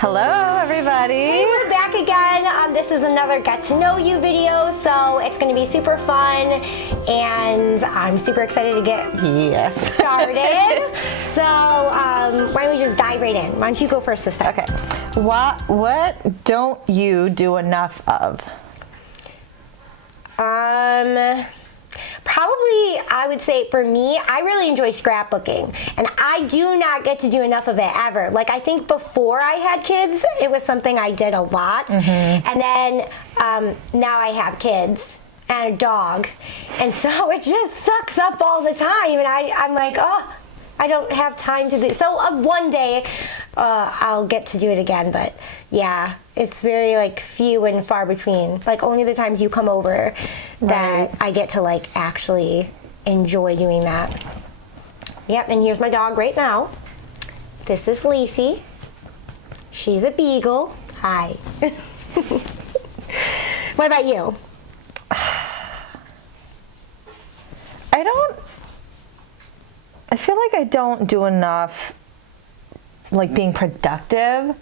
Hello, everybody. Hey, we're back again. This is another get to know you video, so it's going to be super fun, and I'm super excited to get started. So why don't we just dive right in? Why don't you go first this time? Okay. What don't you do enough of? Probably, I would say for me, I really enjoy scrapbooking, and I do not get to do enough of it ever. Like, I think before I had kids, it was something I did a lot, and then now I have kids and a dog, and so it just sucks up all the time, and I'm like, oh, I don't have time to do. So one day I'll get to do it again, but yeah, it's very like few and far between. Like only the times you come over that I get to like actually enjoy doing that. Yep, and here's my dog right now. This is Lacey. She's a beagle. Hi. What about you? I feel like I don't do enough like being productive,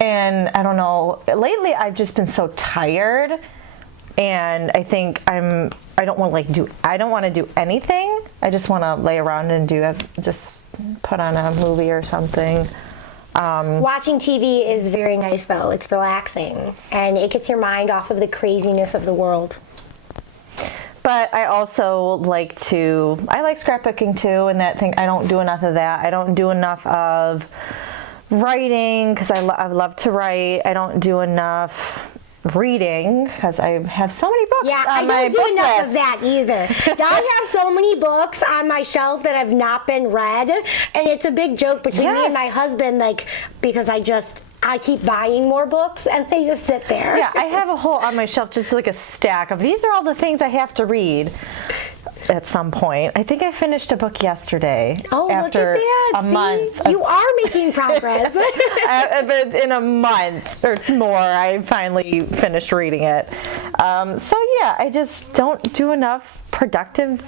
and I don't know, lately I've just been so tired, and I think I don't want to do anything. I just want to lay around and just put on a movie or something. Watching TV is very nice though. It's relaxing and it gets your mind off of the craziness of the world. But I also like scrapbooking too, and that thing, I don't do enough of that. I don't do enough of writing, because I love to write. I don't do enough reading, because I have so many books on my book list. I don't do enough of that either. I have so many books on my shelf that have not been read, and it's a big joke between me and my husband, like, because I keep buying more books and they just sit there. Yeah, I have a whole on my shelf, just like a stack of these are all the things I have to read at some point. I think I finished a book yesterday. Oh, after look at that. a month. You are making progress. But in a month or more, I finally finished reading it. So yeah, I just don't do enough productive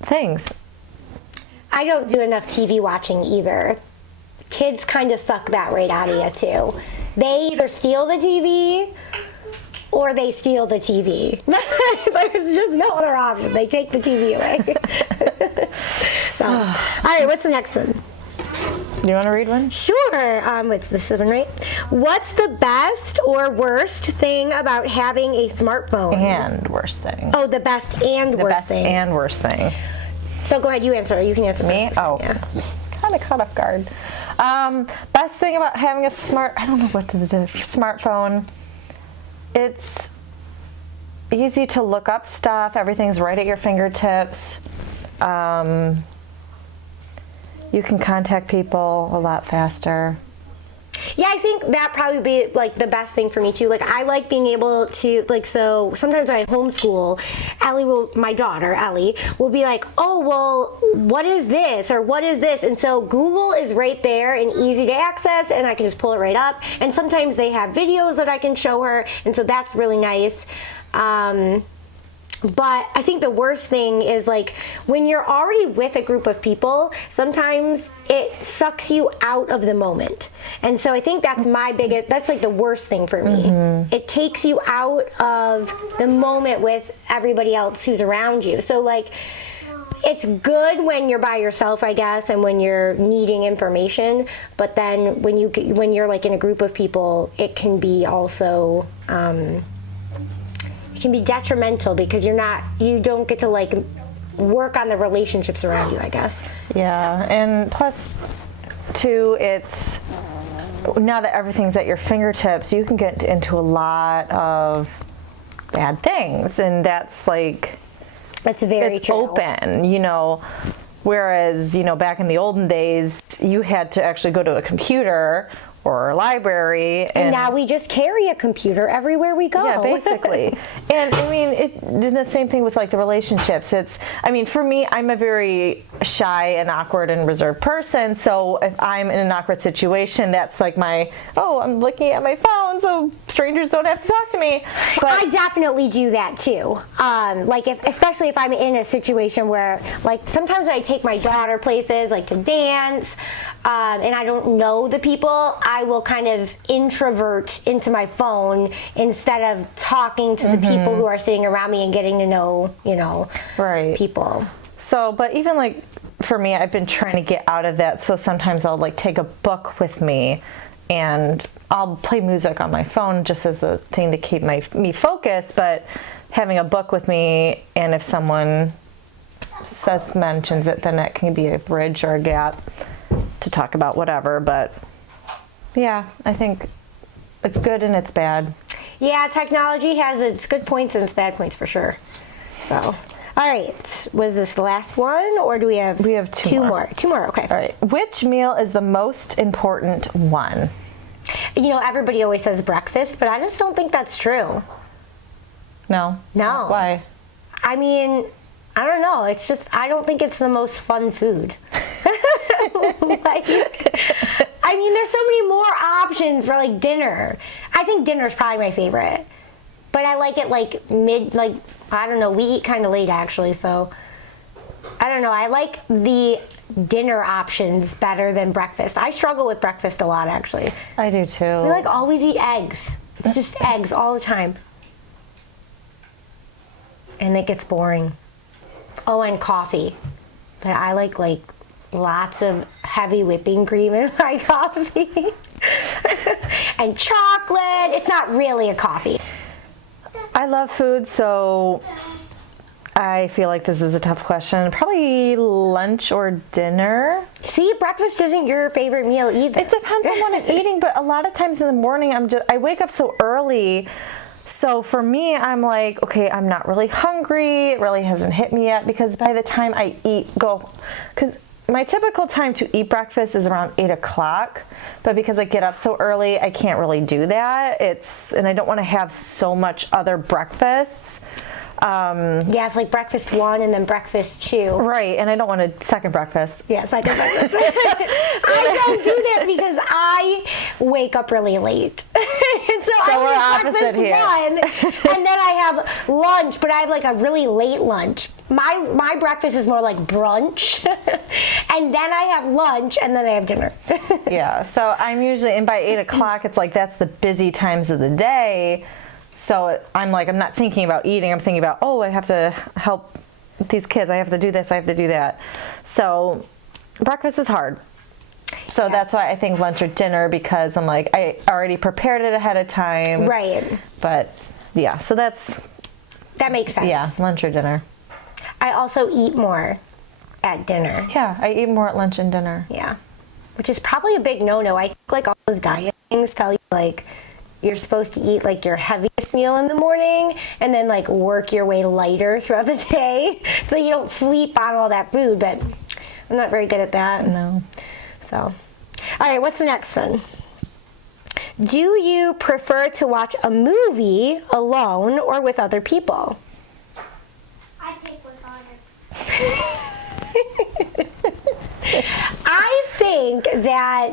things. I don't do enough TV watching either. Kids kind of suck that right out of you too. They either steal the TV or they steal the TV. There's just no other option. They take the TV away. So, all right, what's the next one? You want to read one? Sure. What's this one, right? What's the best or worst thing about having a smartphone? And worst thing. Oh, the best and worst thing. The best and worst thing. So go ahead, you answer. You can answer Me? first. Oh, yeah. Kind of caught off guard. Best thing about having a smartphone, it's easy to look up stuff. Everything's right at your fingertips. You can contact people a lot faster. Yeah, I think that probably be like the best thing for me too. Like I like being able to so sometimes when I homeschool, my daughter Ellie will be like, oh well, what is this or what is this? And so Google is right there and easy to access, and I can just pull it right up. And sometimes they have videos that I can show her, and so that's really nice. But I think the worst thing is like when you're already with a group of people, sometimes it sucks you out of the moment. And so I think that's that's like the worst thing for me. It takes you out of the moment with everybody else who's around you. So like it's good when you're by yourself, I guess, and when you're needing information, but then when you're like in a group of people, it can be also can be detrimental because you don't get to like work on the relationships around you, I guess. Yeah, and plus too, it's now that everything's at your fingertips, you can get into a lot of bad things, and that's like it's true. Open, whereas back in the olden days you had to actually go to a computer or a library. And now we just carry a computer everywhere we go. Yeah, basically. And I mean, it did the same thing with like the relationships. For me, I'm a very shy and awkward and reserved person. So if I'm in an awkward situation, that's like I'm looking at my phone so strangers don't have to talk to me. But I definitely do that too. Especially if I'm in a situation where, like, sometimes I take my daughter places, like to dance, and I don't know the people, I will kind of introvert into my phone instead of talking to the people who are sitting around me and getting to know, Right. people. So, but even like for me, I've been trying to get out of that. So sometimes I'll like take a book with me and I'll play music on my phone just as a thing to keep me focused. But having a book with me, and if someone mentions it, then that can be a bridge or a gap to talk about whatever. But yeah, I think it's good and it's bad. Yeah, technology has its good points and its bad points for sure. So, all right. Was this the last one, or do we have? We have two more. Two more. Okay. All right. Which meal is the most important one? Everybody always says breakfast, but I just don't think that's true. No. No. Why? I mean, I don't know. It's just I don't think it's the most fun food. There's so many more options for like dinner. I think dinner's probably my favorite, but I like it like I don't know. We eat kind of late actually, so I don't know. I like the dinner options better than breakfast. I struggle with breakfast a lot actually. I do too. We like always eat eggs. It's just eggs all the time, and it gets boring. Oh, and coffee, but I like lots of heavy whipping cream in my coffee and chocolate. It's not really a coffee. I love food, so I feel like this is a tough question. Probably lunch or dinner. See, breakfast isn't your favorite meal either. It depends on what I'm eating, but a lot of times in the morning I wake up so early. So for me, I'm like, okay, I'm not really hungry. It really hasn't hit me yet, because by the time I because my typical time to eat breakfast is around 8 o'clock, but because I get up so early, I can't really do that. And I don't want to have so much other breakfasts. Yeah, it's like breakfast 1 and then breakfast 2. Right, and I don't want a second breakfast. Yeah, second breakfast. I don't do that because I wake up really late. so we're I opposite breakfast here. 1, and then I have lunch, but I have like a really late lunch. My breakfast is more like brunch, and then I have lunch, and then I have dinner. Yeah, so I'm usually, and by 8 o'clock, it's like that's the busy times of the day. So I'm not thinking about eating. I'm thinking about, I have to help these kids. I have to do this. I have to do that. So breakfast is hard. So Yeah. that's why I think lunch or dinner, because I'm like, I already prepared it ahead of time. Right. But yeah, so That makes sense. yeah, lunch or dinner. I also eat more at dinner. Yeah, I eat more at lunch and dinner. Yeah. Which is probably a big no-no. I think like all those diet things tell you like you're supposed to eat like your heaviest meal in the morning and then like work your way lighter throughout the day so you don't sleep on all that food, but I'm not very good at that. No. So, all right, what's the next one? Do you prefer to watch a movie alone or with other people? I pick with honor. I think that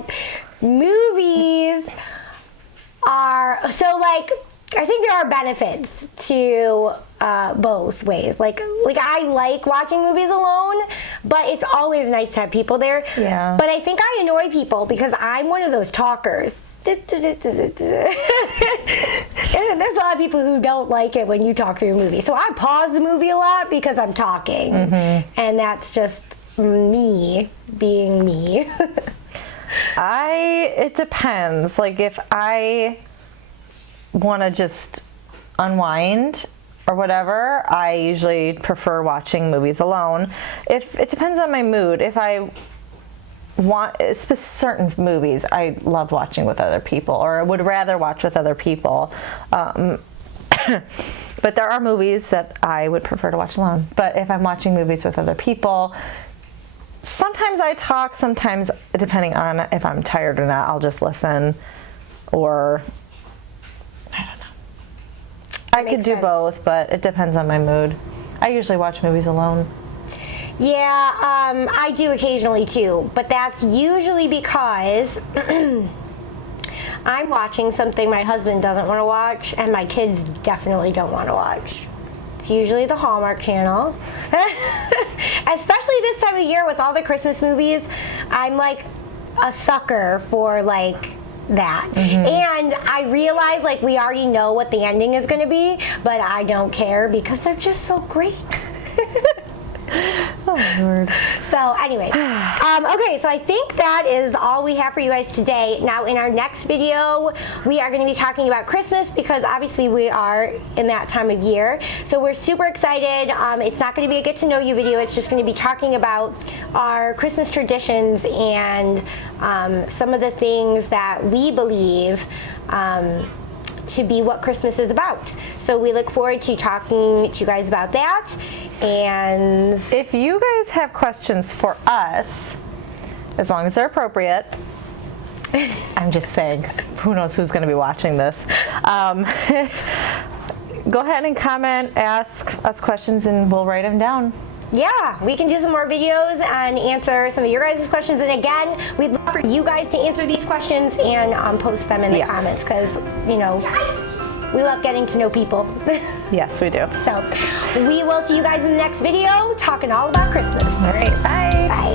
movies are so like I think there are benefits to both ways. Like I like watching movies alone, but it's always nice to have people there. Yeah. But I think I annoy people because I'm one of those talkers. And there's a lot of people who don't like it when you talk through a movie. So I pause the movie a lot because I'm talking. Mm-hmm. And that's just me being me. It depends. Like if I want to just unwind or whatever, I usually prefer watching movies alone. If it depends on my mood. If I want certain movies, I love watching with other people, or would rather watch with other people. But there are movies that I would prefer to watch alone. But if I'm watching movies with other people, sometimes I talk, sometimes depending on if I'm tired or not, I'll just listen, or I don't know. I could do both, but it depends on my mood. I usually watch movies alone. Yeah, I do occasionally too, but that's usually because I'm watching something my husband doesn't want to watch, and my kids definitely don't want to watch. It's usually the Hallmark Channel. Especially this time of year with all the Christmas movies, I'm like, a sucker for like that. And I realize like we already know what the ending is going to be, but I don't care because they're just so great. Oh, Lord. So anyway, okay, so I think that is all we have for you guys today. Now in our next video, we are going to be talking about Christmas because obviously we are in that time of year. So we're super excited. It's not going to be a get to know you video. It's just going to be talking about our Christmas traditions and some of the things that we believe to be what Christmas is about. So we look forward to talking to you guys about that. And if you guys have questions for us, as long as they're appropriate, I'm just saying, 'cause who knows who's going to be watching this. Go ahead and comment, ask us questions, and we'll write them down. yeah, we can do some more videos and answer some of your guys' questions. And again, we'd love for you guys to answer these questions and post them in the comments because, you know, we love getting to know people. Yes, we do. So we will see you guys in the next video talking all about Christmas. All right, bye. Bye.